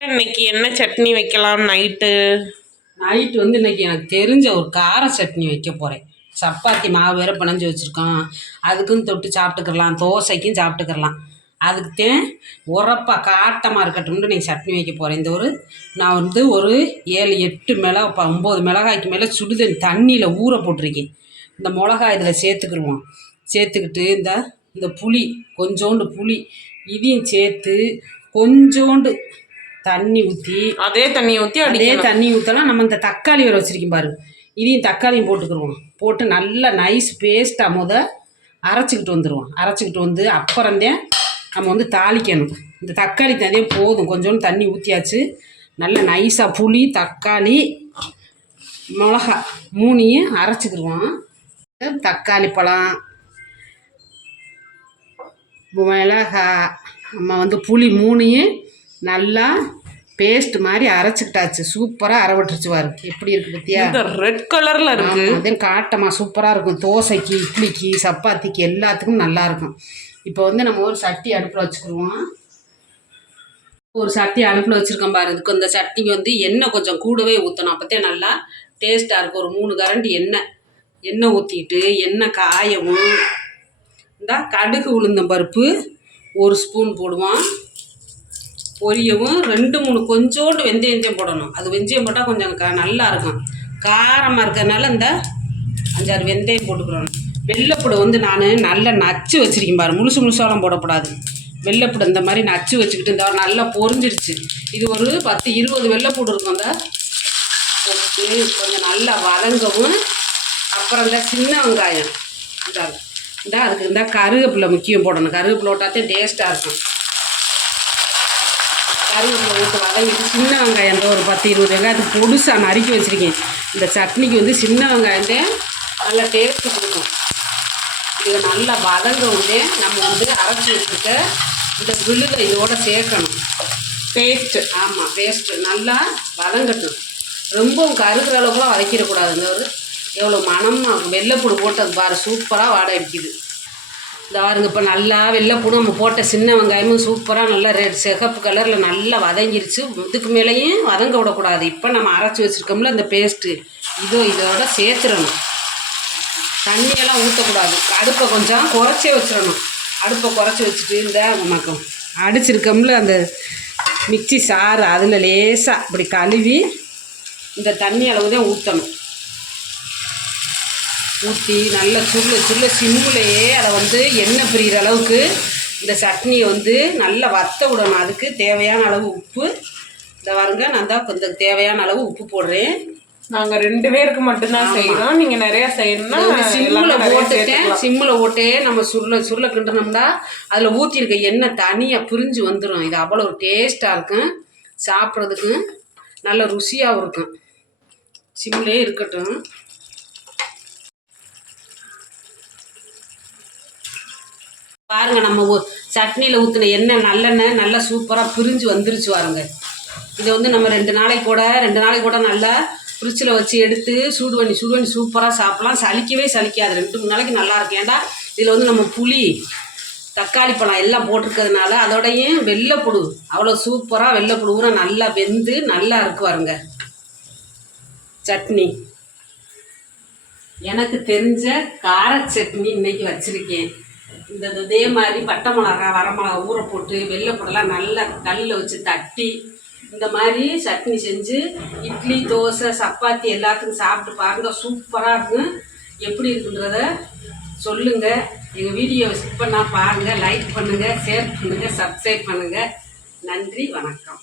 இன்னைக்கு என்ன சட்னி வைக்கலாம்? நைட்டு? நைட்டு வந்து இன்னைக்கு எனக்கு தெரிஞ்ச ஒரு கார சட்னி வைக்க போகிறேன் சப்பாத்தி மாவு வேற பிணைஞ்சு வச்சுருக்கோம். அதுக்கும் தொட்டு சாப்பிட்டுக்கிறலாம் தோசைக்கும் சாப்பிட்டுக்கிறலாம் அதுக்குத்தான் உரப்பா காட்டமாக இருக்கட்டும்னு நீங்கள் சட்னி வைக்க போகிறேன் இந்த ஒரு நான் வந்து ஒரு ஏழு எட்டு மிளகா ப- ஒம்பது மிளகாய்க்கு மேலே சுடுதண்ணி தண்ணியில் ஊற போட்டிருக்கேன். இந்த மிளகாய் இதில் சேர்த்துக்கிடுவோம். சேர்த்துக்கிட்டு இந்த இந்த புளி கொஞ்சோண்டு புளி இதையும் சேர்த்து கொஞ்சோண்டு தண்ணி ஊற்றி அதே தண்ணியை ஊற்றி அதே தண்ணி ஊற்றலாம் நம்ம இந்த தக்காளி வர வச்சிருக்கோம் பாரு. இதையும் தக்காளியும் போட்டுக்கிடுவோம் போட்டு நல்லா நைஸ் பேஸ்ட்டாக முத அரைச்சிக்கிட்டு வந்துடுவோம் அரைச்சிக்கிட்டு வந்து அப்புறந்தேன் நம்ம வந்து தாளிக்கணும். இந்த தக்காளி தண்ணியே போதும். கொஞ்சோண்டு தண்ணி ஊற்றியாச்சு நல்ல நைஸாக புளி தக்காளி மிளகா மூணையும் அரைச்சிக்கிடுவோம் தக்காளி பழம் மிளகா நம்ம வந்து புளி மூணையும் நல்லா பேஸ்ட் மாதிரி அரைச்சிக்கிட்டாச்சு. சூப்பராக அரைவிட்டுருச்சு பாரு. எப்படி இருக்கு பத்தியா? ரெட் கலர்ல இருக்கு. அதே காட்டமாக சூப்பராக இருக்கும். தோசைக்கு இட்லிக்கு சப்பாத்திக்கு எல்லாத்துக்கும் நல்லா இருக்கும். இப்போ வந்து நம்ம ஒரு சட்டி அடுப்பில் வச்சுக்கிடுவோம். ஒரு சட்டி அடுப்பில் வச்சுருக்கோம் பாரு. இதுக்கு இந்த சட்டிக்கு வந்து எண்ணெய் கொஞ்சம் கூடவே ஊற்றணும் அப்போத்தே நல்லா டேஸ்ட்டாக இருக்கும். ஒரு மூணு கரண்டி எண்ணெய். எண்ணெய் ஊற்றிட்டு எண்ணெய் காயவும். இந்த கடுகு உளுந்தம் பருப்பு ஒரு ஸ்பூன் போடுவோம். பொரியவும் ரெண்டு மூணு கொஞ்சோண்டு வெந்தயம் போடணும். அது வெந்தயம் போட்டால் கொஞ்சம் க நல்லா இருக்கும். காரமாக இருக்கிறதுனால இந்த அஞ்சாறு வெந்தயம் போட்டுக்கிறோம். வெள்ளைப்பூடு வந்து நான் நல்லா நச்சு வச்சுருக்கேன் பாரு. முழுசு முழுசாலாம் போடக்கூடாது. வெள்ளைப்பூடு இந்த மாதிரி நச்சு வச்சுக்கிட்டு இந்த நல்லா பொரிஞ்சிருச்சு. இது ஒரு பத்து இருபது வெள்ளைப்பூடு இருக்கும் அந்த போட்டு கொஞ்சம் நல்லா வதங்கவும் அப்புறம் இந்த சின்ன வெங்காயம். இந்த இந்த அதுக்கு இந்த கருவேப்பிலை முக்கியம் போடணும். கருவேப்பிலை போட்டாத்தே டேஸ்ட்டாக இருக்கும். கருவேப்பிலை ஊற்றி வதங்கிட்டு சின்ன வெங்காயம் இந்த ஒரு பத்து இருபது வெங்காயத்துக்கு பொடுசாக நறுக்கி வச்சுருக்கேன். இந்த சட்னிக்கு வந்து சின்ன வெங்காயத்தே நல்லா டேஸ்ட்டு கொடுக்கும். இதை நல்லா வதங்க விட்டு நம்ம வந்து அரைச்சி வச்சுருக்க இந்த விழுதை இதோட சேர்க்கணும். டேஸ்ட் ஆமாம் பேஸ்ட்டு நல்லா வதங்கட்டும். ரொம்பவும் கருகிற அளவுக்குலாம் வதக்கிடக்கூடாது இந்த ஒரு எவ்வளோ இருக்கும் வெள்ளைப்பூடு போட்டது பாரு சூப்பராக வாடை அடிக்குது. பாருங்க இப்போ நல்லா வெள்ளைப்பூடு நம்ம போட்ட சின்ன வெங்காயமும் சூப்பராக நல்லா ரெட் சிகப்பு கலரில் நல்லா வதங்கிருச்சு. இதுக்கு மேலேயும் வதங்க விடக்கூடாது. இப்போ நம்ம அரைச்சி வச்சுருக்கோம்ல இந்த பேஸ்ட்டு இதோ இதோட சேர்த்துடணும். தண்ணியெல்லாம் ஊற்றக்கூடாது அடுப்பை கொஞ்சம் குறைச்சே வச்சிடணும். அடுப்பை குறைச்சி வச்சுட்டு இந்த மக்கம் அடிச்சிருக்கோம்ல அந்த மிக்ஸி சாறு அதில் லேசாக இப்படி கழுவி இந்த தண்ணி அளவு தான் ஊற்றணும் ஊற்றி நல்லா சுருள சுருள சிம்முலையே அதை வந்து எண்ணெய் பிரிகிற அளவுக்கு இந்த சட்னியை வந்து நல்லா வத்த விடணும். அதுக்கு தேவையான அளவு உப்பு. இந்த பாருங்க நான் தான் கொஞ்சம் தேவையான அளவு உப்பு போடுறேன். நாங்க ரெண்டு பேருக்கு மட்டும்தான் செய்யறோம் நீங்க நிறைய செய்யணும்னா சிம்மில் போட்டுட்டேன். சிம்மில் போட்டே நம்ம சுருள சுருள கிண்டனோம்னா அதில் ஊற்றிருக்க எண்ணெய் தனியாக பிரிஞ்சு வந்துடும் இது அவ்வளோ டேஸ்ட்டாக இருக்கும். சாப்பிட்றதுக்கு நல்ல ருசியாகவும் இருக்கும். சிம்லே இருக்கட்டும். பாருங்க நம்ம சட்னியில் ஊற்றின எண்ணெய் நல்லெண்ணெய் நல்லா சூப்பராக பிரிஞ்சு வந்துருச்சு பாருங்க. இதை வந்து நம்ம ரெண்டு நாளைக்கு கூட ரெண்டு நாளைக்கு கூட நல்லா ஃப்ரிட்ஜில் வச்சு எடுத்து சூடு பண்ணி சூடு பண்ணி சூப்பராக சாப்பிட்லாம். சலிக்கவே சலிக்காது ரெண்டு மூணு நாளைக்கு நல்லா ஏன்டா? இதில் வந்து நம்ம புளி தக்காளி பழம் எல்லாம் போட்டிருக்கிறதுனால அதோடையும் வெள்ளைப்புடு அவ்வளோ சூப்பராக வெள்ளைப்புடு ஊற நல்லா வெந்து நல்லா இருக்கு பாருங்க. சட்னி. எனக்கு தெரிஞ்ச கார சட்னி இன்னைக்கு வச்சுருக்கேன். இந்த இதே மாதிரி பட்டை மிளகா வரமிளகா ஊற போட்டு வெள்ளைப்பூடெல்லாம் நல்லா கல்லில் வச்சு தட்டி இந்த மாதிரி சட்னி செஞ்சு இட்லி தோசை சப்பாத்தி எல்லாத்துக்கும் சாப்பிட்டு பாருங்க சூப்பராக இருக்கும். எப்படி இருக்குன்றத சொல்லுங்கள் எங்கள் வீடியோவை ஸ்கிப் பண்ணால் பாருங்கள் லைக் பண்ணுங்கள் ஷேர் பண்ணுங்கள் சப்ஸ்கிரைப் பண்ணுங்கள் நன்றி வணக்கம்.